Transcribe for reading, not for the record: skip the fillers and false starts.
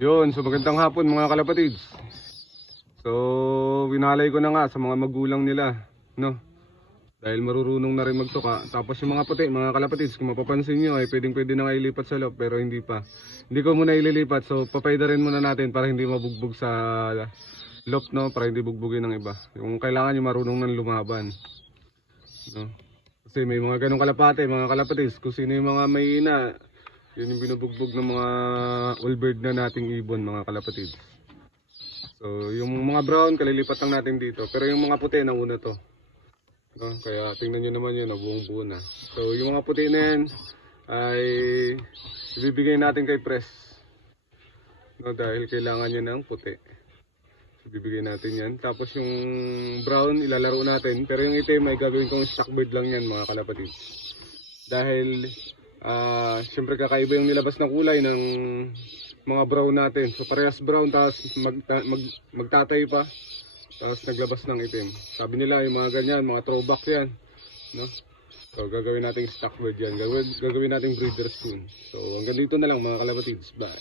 Yun, so magandang hapon mga kalapatids. So, winalay ko na nga sa mga magulang nila, no? Dahil marurunong na rin magtuka. Tapos yung mga puti, mga kalapatids, kung mapapansin nyo ay pwede na ilipat sa loob pero hindi pa. Hindi ko muna ililipat, so papayda rin muna natin para hindi mabugbog sa loop, no? Para hindi bugbugin ng iba. Yung kailangan yung marunong nang lumaban, no? Kasi may mga ganong kalapate, mga kalapatids, kung sino yung mga mahina, yun yung binubugbog ng mga all bird na nating ibon, mga kalapatids. So yung mga brown kalilipat lang natin dito, pero yung mga puti nauna to, no? Kaya tingnan nyo naman yun, buong buo na. So yung mga puti na yan ay ibibigay natin kay Press, no? Dahil kailangan niya ng puti, ibibigay natin yan. Tapos yung brown ilalaro natin, pero yung itim ay gagawin kong stock bird lang yan, mga kalapatids. Dahil siyempre kakaiba yung nilabas ng kulay ng mga brown natin. So parehas brown, tapos magtatay pa, tapos naglabas ng itim. Sabi nila yung mga ganyan, mga throwback yan, no? So gagawin natin stock bird yan, gagawin natin breeder soon. So hanggang dito na lang mga kalapatids, bye.